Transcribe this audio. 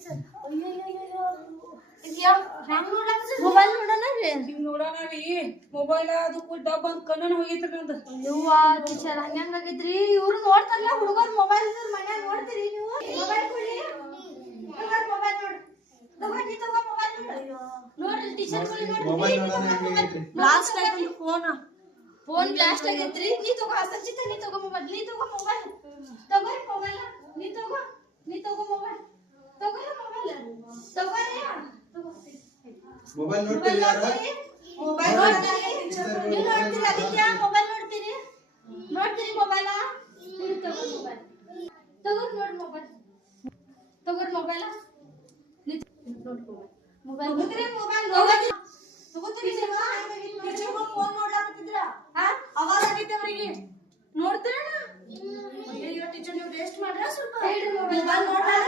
teacher mobile ನೋಡೋಣ ರೀ ನೋಡೋಣ ರೀ ಮೊಬೈಲ್ ಅದು ಡಬ್ ಅಂತ ಕಣ್ಣನ ಹೋಗಿತ್ರಿ ನಂದು ಯವ್ವಾ ಟೀಚರ್ ಹಂಗಂಗಾಗಿದ್ರಿ ಇವ್ರು ನೋಡ್ತಾರಲ್ಲ ಹುಡುಗರು ಮೊಬೈಲ್ ಮನ್ಯಾಗ ನೋಡ್ತೀರಿ ನೀವು ಮೊಬೈಲ್ ಕೊಡಿ ಮೊಬೈಲ್ ನೋಡಿ ತಗೋ ಮೊಬೈಲ್ ನೋಡ್ರಿ ಟೀಚರ್ ನೋಡಿ ಬ್ಲಾಸ್ಟ್ ಆಯ್ತು ಫೋನ್ ಬ್ಲಾಸ್ಟ್ ಆಗೈತ್ರಿ ನೀ ತಗೋ ಸಂಚಿತ ನೀ ತಗೋ ಮೊಬೈಲ್ ತಗೋ ಮೊಬೈಲ್ ನೀ ತಗೋ ಮೊಬೈಲ್ ತಗೋ ಮೊಬೈಲ್ ಮೊಬೈಲ್ ನೋಡ್ತೀರಿ ಯಾರು ಮೊಬೈಲ್ ನೋಡ್ತೀರಿ ನೀವು ನೋಡ್ತೀರಿ ಅದಕ್ಕೆ ಮೊಬೈಲ್ ನೋಡ್ತೀರಿ ಮೊಬೈಲ್ ತಗೋ ಮೊಬೈಲ್ ನೋಡಿ ಮೊಬೈಲ್ ತಗೋರಿ ಮೊಬೈಲ್ ಮೊಬೈಲ್ ತಗೋತೀರಿ ಫೋನ್ ನೋಡ್ಲಾಕತ್ತಿದ್ರ ಅವಾಗ ಆಗೈತೆ ಅವರಿಗೆ ನೋಡ್ತೀರಣ್ಣ ಅಯ್ಯೋ ಟೀಚರ್ ನೀವು ರೆಸ್ಟ್ ಮಾಡ್ರ ಸ್ವಲ್ಪ ಮೊಬೈಲ್ ನೋಡ್ಲಾಕ